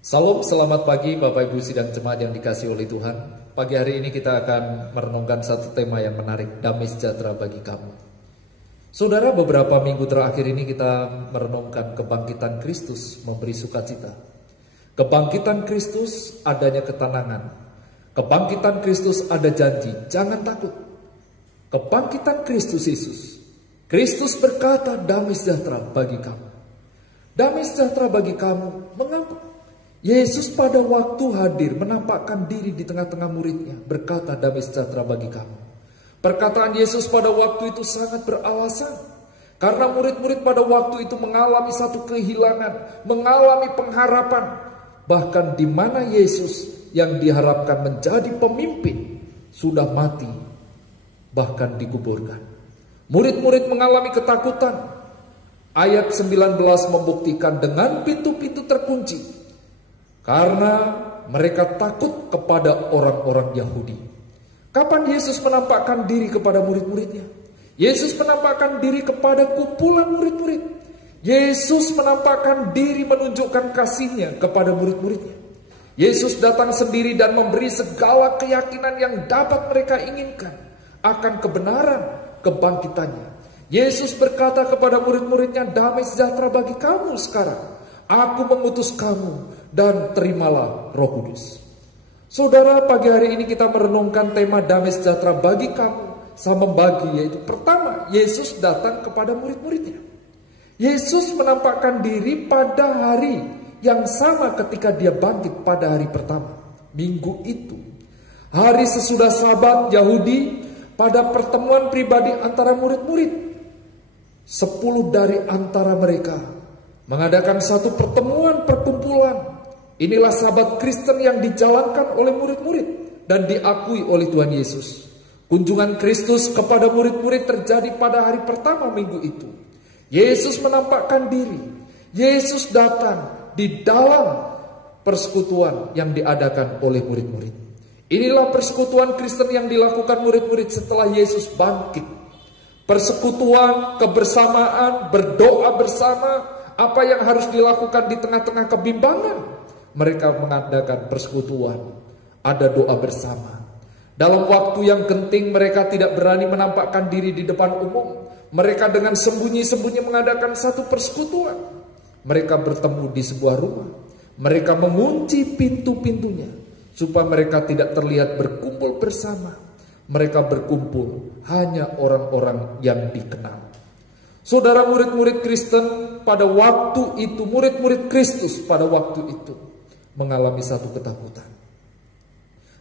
Salam, selamat pagi Bapak Ibu sidang jemaat yang dikasihi oleh Tuhan. Pagi hari ini kita akan merenungkan satu tema yang menarik, damai sejahtera bagi kamu. Saudara, beberapa minggu terakhir ini kita merenungkan kebangkitan Kristus memberi sukacita. Kebangkitan Kristus adanya ketenangan. Kebangkitan Kristus ada janji, jangan takut. Kebangkitan Kristus Yesus. Kristus berkata damai sejahtera bagi kamu. Damai sejahtera bagi kamu, mengapa? Yesus pada waktu hadir menampakkan diri di tengah-tengah muridnya, berkata damai sejahtera bagi kamu. Perkataan Yesus pada waktu itu sangat beralasan, karena murid-murid pada waktu itu mengalami satu kehilangan, mengalami pengharapan. Bahkan di mana Yesus yang diharapkan menjadi pemimpin sudah mati, bahkan dikuburkan. Murid-murid mengalami ketakutan. Ayat 19 membuktikan dengan pintu-pintu terkunci. Karena mereka takut kepada orang-orang Yahudi. Kapan Yesus menampakkan diri kepada murid-muridnya? Yesus menampakkan diri kepada kumpulan murid-murid. Yesus menampakkan diri menunjukkan kasihnya kepada murid-muridnya. Yesus datang sendiri dan memberi segala keyakinan yang dapat mereka inginkan akan kebenaran kebangkitannya. Yesus berkata kepada murid-muridnya, damai sejahtera bagi kamu sekarang. Aku mengutus kamu dan terimalah Roh Kudus. Saudara, pagi hari ini kita merenungkan tema damai sejahtera bagi kamu sama bagi, yaitu pertama, Yesus datang kepada murid-muridnya. Yesus menampakkan diri pada hari yang sama ketika dia bangkit pada hari pertama, minggu itu. Hari sesudah Sabat Yahudi, pada pertemuan pribadi antara murid-murid, 10 dari antara mereka mengadakan satu pertemuan perkumpulan. Inilah Sabat Kristen yang dijalankan oleh murid-murid dan diakui oleh Tuhan Yesus. Kunjungan Kristus kepada murid-murid terjadi pada hari pertama minggu itu. Yesus menampakkan diri. Yesus datang di dalam persekutuan yang diadakan oleh murid-murid. Inilah persekutuan Kristen yang dilakukan murid-murid setelah Yesus bangkit. Persekutuan, kebersamaan, berdoa bersama. Apa yang harus dilakukan di tengah-tengah kebimbangan? Mereka mengadakan persekutuan. Ada doa bersama. Dalam waktu yang genting mereka tidak berani menampakkan diri di depan umum. Mereka dengan sembunyi-sembunyi mengadakan satu persekutuan. Mereka bertemu di sebuah rumah. Mereka mengunci pintu-pintunya supaya mereka tidak terlihat berkumpul bersama. Mereka berkumpul hanya orang-orang yang dikenal. Saudara, murid-murid Kristen pada waktu itu, murid-murid Kristus pada waktu itu mengalami satu ketakutan.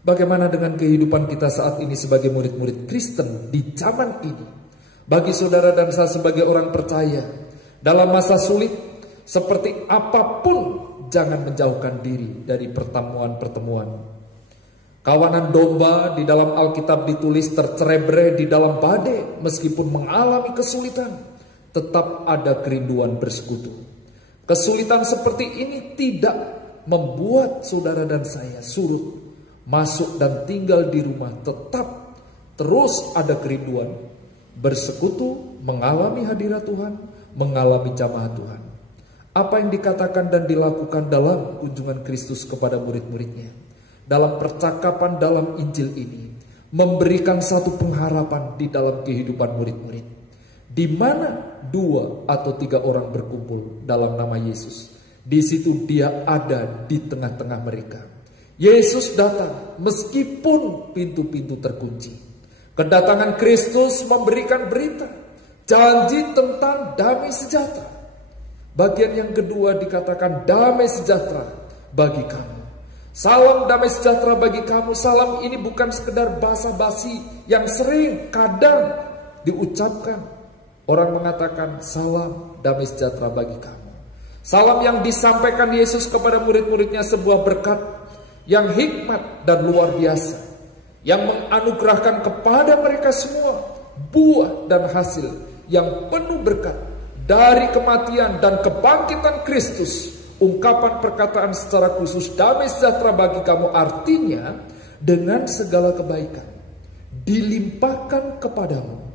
Bagaimana dengan kehidupan kita saat ini sebagai murid-murid Kristen di zaman ini? Bagi saudara dan saya sebagai orang percaya, dalam masa sulit seperti apapun, jangan menjauhkan diri dari pertemuan-pertemuan. Kawanan domba di dalam Alkitab ditulis tercerai-berai di dalam badai, meskipun mengalami kesulitan, tetap ada kerinduan bersekutu. Kesulitan seperti ini tidak membuat saudara dan saya surut masuk dan tinggal di rumah. Tetap terus ada kerinduan bersekutu, mengalami hadirat Tuhan, mengalami jamaah Tuhan. Apa yang dikatakan dan dilakukan dalam kunjungan Kristus kepada murid-muridnya, dalam percakapan dalam Injil ini, memberikan satu pengharapan di dalam kehidupan murid-murid. Di mana 2 atau 3 orang berkumpul dalam nama Yesus, di situ dia ada di tengah-tengah mereka. Yesus datang meskipun pintu-pintu terkunci. Kedatangan Kristus memberikan berita, janji tentang damai sejahtera. Bagian yang kedua dikatakan damai sejahtera bagi kamu. Salam damai sejahtera bagi kamu. Salam ini bukan sekedar basa-basi yang sering kadang diucapkan. Orang mengatakan salam damai sejahtera bagi kamu. Salam yang disampaikan Yesus kepada murid-muridnya sebuah berkat yang hikmat dan luar biasa, yang menganugerahkan kepada mereka semua buah dan hasil yang penuh berkat dari kematian dan kebangkitan Kristus. Ungkapan perkataan secara khusus damai sejahtera bagi kamu artinya dengan segala kebaikan dilimpahkan kepadamu.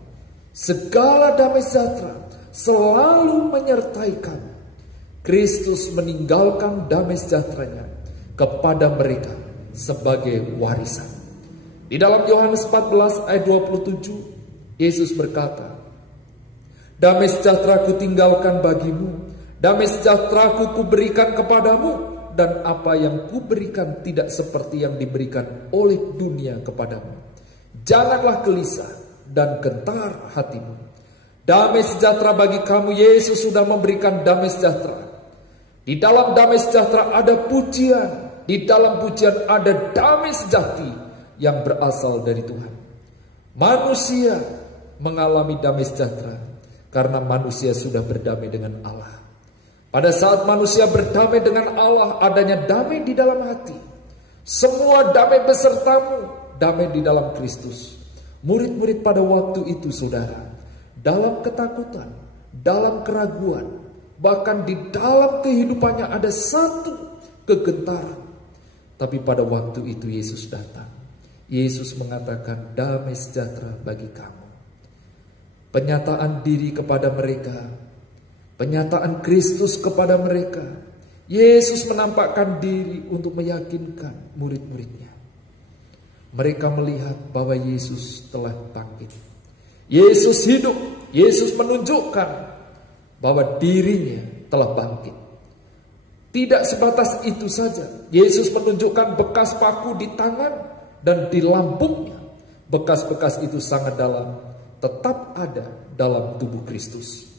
Segala damai sejahtera selalu menyertai kamu. Kristus meninggalkan damai sejahteranya kepada mereka sebagai warisan. Di dalam Yohanes 14 ayat 27, Yesus berkata, "Damai sejahtera ku tinggalkan bagimu, damai sejahtera ku berikan kepadamu, dan apa yang ku berikan tidak seperti yang diberikan oleh dunia kepadamu. Janganlah gelisah dan gentar hatimu." Damai sejahtera bagi kamu, Yesus sudah memberikan damai sejahtera. Di dalam damai sejahtera ada pujian, di dalam pujian ada damai sejati yang berasal dari Tuhan. Manusia mengalami damai sejahtera karena manusia sudah berdamai dengan Allah. Pada saat manusia berdamai dengan Allah, adanya damai di dalam hati. Semua damai besertamu, damai di dalam Kristus. Murid-murid pada waktu itu, saudara, dalam ketakutan, dalam keraguan, bahkan di dalam kehidupannya ada satu kegentaran. Tapi pada waktu itu Yesus datang. Yesus mengatakan, "Damai sejahtera bagi kamu." Penyataan diri kepada mereka, penyataan Kristus kepada mereka. Yesus menampakkan diri untuk meyakinkan murid-muridnya. Mereka melihat bahwa Yesus telah bangkit. Yesus hidup. Yesus menunjukkan bahwa dirinya telah bangkit. Tidak sebatas itu saja. Yesus menunjukkan bekas paku di tangan dan di lambungnya. Bekas-bekas itu sangat dalam, tetap ada dalam tubuh Kristus.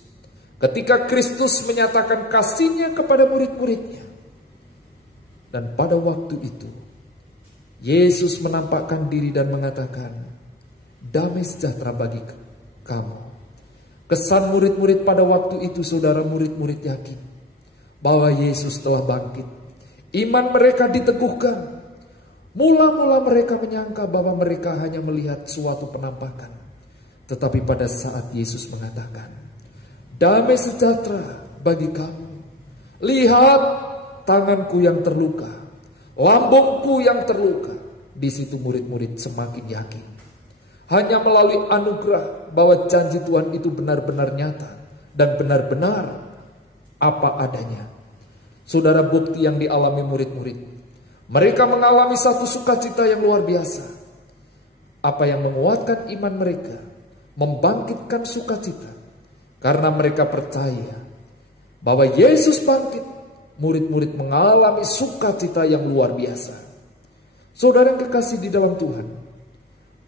Ketika Kristus menyatakan kasihnya kepada murid-muridnya, dan pada waktu itu Yesus menampakkan diri dan mengatakan, "Damai sejahtera bagi kamu." Kesan murid-murid pada waktu itu, saudara, murid-murid yakin bahwa Yesus telah bangkit. Iman mereka diteguhkan. Mula-mula mereka menyangka bahwa mereka hanya melihat suatu penampakan. Tetapi pada saat Yesus mengatakan, "Damai sejahtera bagi kamu. Lihat tanganku yang terluka, lambungku yang terluka." Di situ murid-murid semakin yakin. Hanya melalui anugerah bahwa janji Tuhan itu benar-benar nyata dan benar-benar apa adanya. Saudara, bukti yang dialami murid-murid. Mereka mengalami satu sukacita yang luar biasa. Apa yang menguatkan iman mereka, membangkitkan sukacita. Karena mereka percaya bahwa Yesus bangkit, murid-murid mengalami sukacita yang luar biasa. Saudara yang kekasih di dalam Tuhan,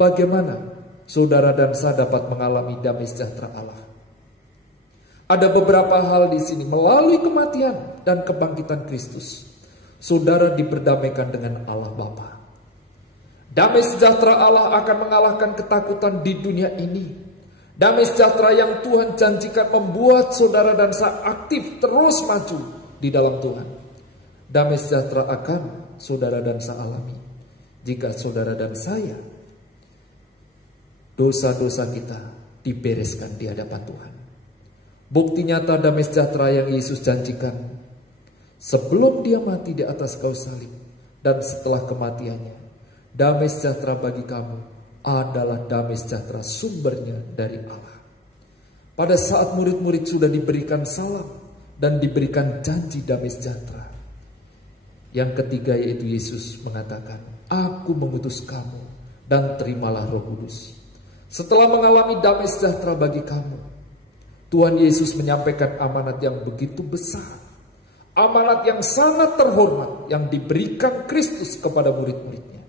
bagaimana saudara dan saya dapat mengalami damai sejahtera Allah? Ada beberapa hal di sini. Melalui kematian dan kebangkitan Kristus, saudara diberdamaikan dengan Allah Bapa. Damai sejahtera Allah akan mengalahkan ketakutan di dunia ini. Damai sejahtera yang Tuhan janjikan membuat saudara dan saya aktif terus maju di dalam Tuhan. Damai sejahtera akan saudara dan saya alami jika saudara dan saya dosa-dosa kita dibereskan di hadapan Tuhan. Bukti nyata damai sejahtera yang Yesus janjikan sebelum dia mati di atas kayu salib dan setelah kematiannya. Damai sejahtera bagi kamu adalah damai sejahtera sumbernya dari Allah. Pada saat murid-murid sudah diberikan salam dan diberikan janji damai sejahtera, yang ketiga yaitu Yesus mengatakan, "Aku mengutus kamu dan terimalah Roh Kudus." Setelah mengalami damai sejahtera bagi kamu, Tuhan Yesus menyampaikan amanat yang begitu besar, amanat yang sangat terhormat yang diberikan Kristus kepada murid-muridnya.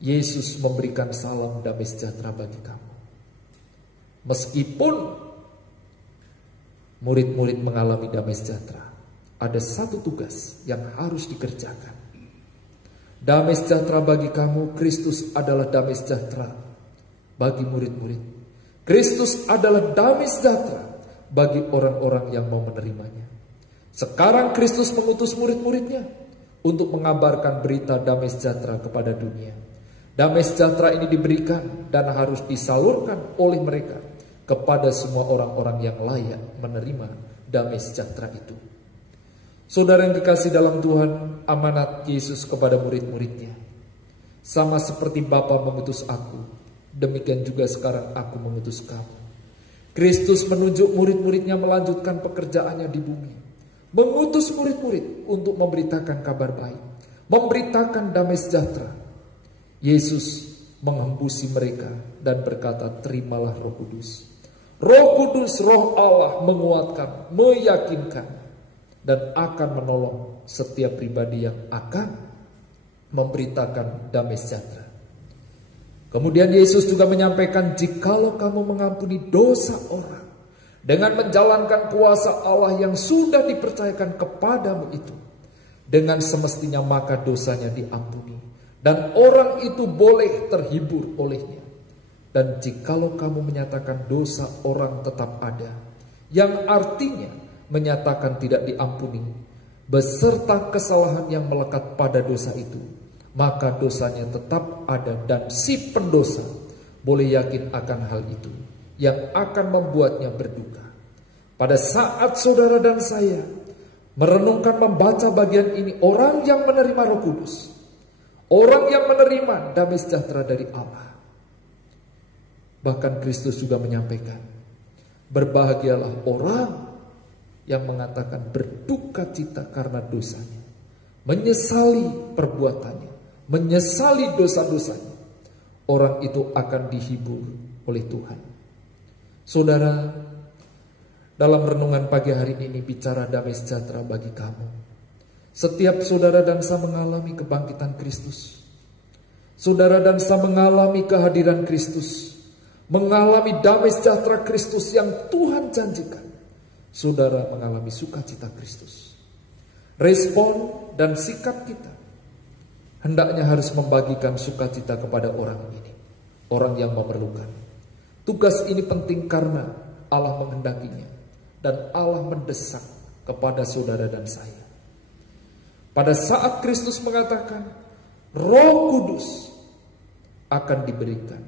Yesus memberikan salam damai sejahtera bagi kamu. Meskipun murid-murid mengalami damai sejahtera, ada satu tugas yang harus dikerjakan. Damai sejahtera bagi kamu, Kristus adalah damai sejahtera bagi murid-murid. Kristus adalah damai sejahtera bagi orang-orang yang mau menerimanya. Sekarang Kristus mengutus murid-muridnya untuk mengabarkan berita damai sejahtera kepada dunia. Damai sejahtera ini diberikan dan harus disalurkan oleh mereka kepada semua orang-orang yang layak menerima damai sejahtera itu. Saudara yang dikasih dalam Tuhan, amanat Yesus kepada murid-muridnya, sama seperti Bapa mengutus aku, demikian juga sekarang aku mengutus kamu. Kristus menunjuk murid-muridnya melanjutkan pekerjaannya di bumi. mengutus murid-murid untuk memberitakan kabar baik, memberitakan damai sejahtera. Yesus menghembusi mereka dan berkata, terimalah Roh Kudus. Roh Kudus, Roh Allah menguatkan, meyakinkan, dan akan menolong setiap pribadi yang akan memberitakan damai sejahtera. Kemudian Yesus juga menyampaikan, jikalau kamu mengampuni dosa orang dengan menjalankan kuasa Allah yang sudah dipercayakan kepadamu itu, dengan semestinya maka dosanya diampuni, dan orang itu boleh terhibur olehnya. Dan jikalau kamu menyatakan dosa orang tetap ada, yang artinya menyatakan tidak diampuni, beserta kesalahan yang melekat pada dosa itu, maka dosanya tetap ada, dan si pendosa boleh yakin akan hal itu, yang akan membuatnya berduka. Pada saat saudara dan saya merenungkan membaca bagian ini, orang yang menerima Roh Kudus, orang yang menerima damai sejahtera dari Allah, bahkan Kristus juga menyampaikan, berbahagialah orang yang mengatakan berduka cita karena dosanya, menyesali perbuatannya, menyesali dosa-dosanya. Orang itu akan dihibur oleh Tuhan. Saudara, dalam renungan pagi hari ini bicara damai sejahtera bagi kamu. Setiap saudara dan saya mengalami kebangkitan Kristus. Saudara dan saya mengalami kehadiran Kristus, mengalami damai sejahtera Kristus yang Tuhan janjikan. Saudara mengalami sukacita Kristus. Respon dan sikap kita hendaknya harus membagikan sukacita kepada orang ini, orang yang memerlukan. Tugas ini penting karena Allah menghendakinya, dan Allah mendesak kepada saudara dan saya. Pada saat Kristus mengatakan, Roh Kudus akan diberikan,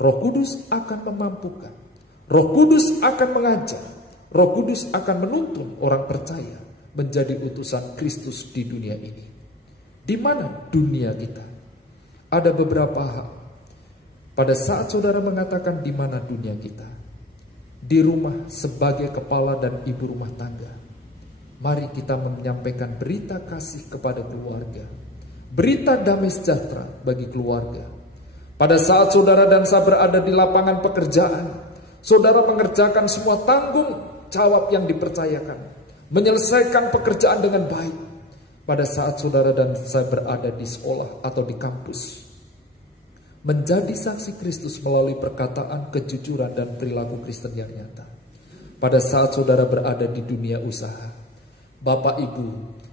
Roh Kudus akan memampukan, Roh Kudus akan mengajar, Roh Kudus akan menuntun orang percaya menjadi utusan Kristus di dunia ini. Di mana dunia kita? Ada beberapa hal. Pada saat saudara mengatakan di mana dunia kita, di rumah sebagai kepala dan ibu rumah tangga, mari kita menyampaikan berita kasih kepada keluarga, berita damai sejahtera bagi keluarga. Pada saat saudara dan saya berada di lapangan pekerjaan, saudara mengerjakan semua tanggung jawab yang dipercayakan, menyelesaikan pekerjaan dengan baik. Pada saat saudara dan saya berada di sekolah atau di kampus, menjadi saksi Kristus melalui perkataan, kejujuran, dan perilaku Kristen yang nyata. Pada saat saudara berada di dunia usaha, Bapak Ibu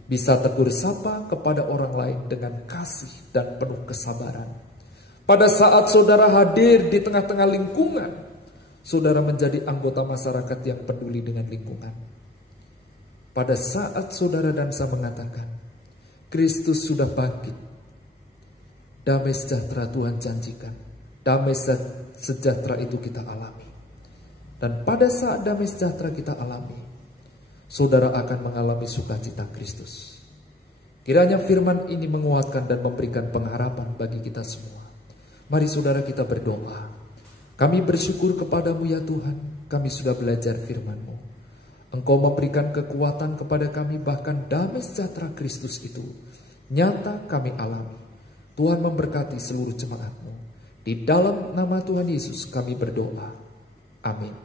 bisa tegur sapa kepada orang lain dengan kasih dan penuh kesabaran. Pada saat saudara hadir di tengah-tengah lingkungan, saudara menjadi anggota masyarakat yang peduli dengan lingkungan. Pada saat saudara dan saya mengatakan, Kristus sudah bangkit, damai sejahtera Tuhan janjikan, damai sejahtera itu kita alami. Dan pada saat damai sejahtera kita alami, saudara akan mengalami sukacita Kristus. Kiranya firman ini menguatkan dan memberikan pengharapan bagi kita semua. Mari saudara kita berdoa. Kami bersyukur kepadamu ya Tuhan, kami sudah belajar firman-Mu. Engkau memberikan kekuatan kepada kami, bahkan damai sejahtera Kristus itu nyata kami alami. Tuhan memberkati seluruh jemaat-Mu. Di dalam nama Tuhan Yesus kami berdoa. Amin.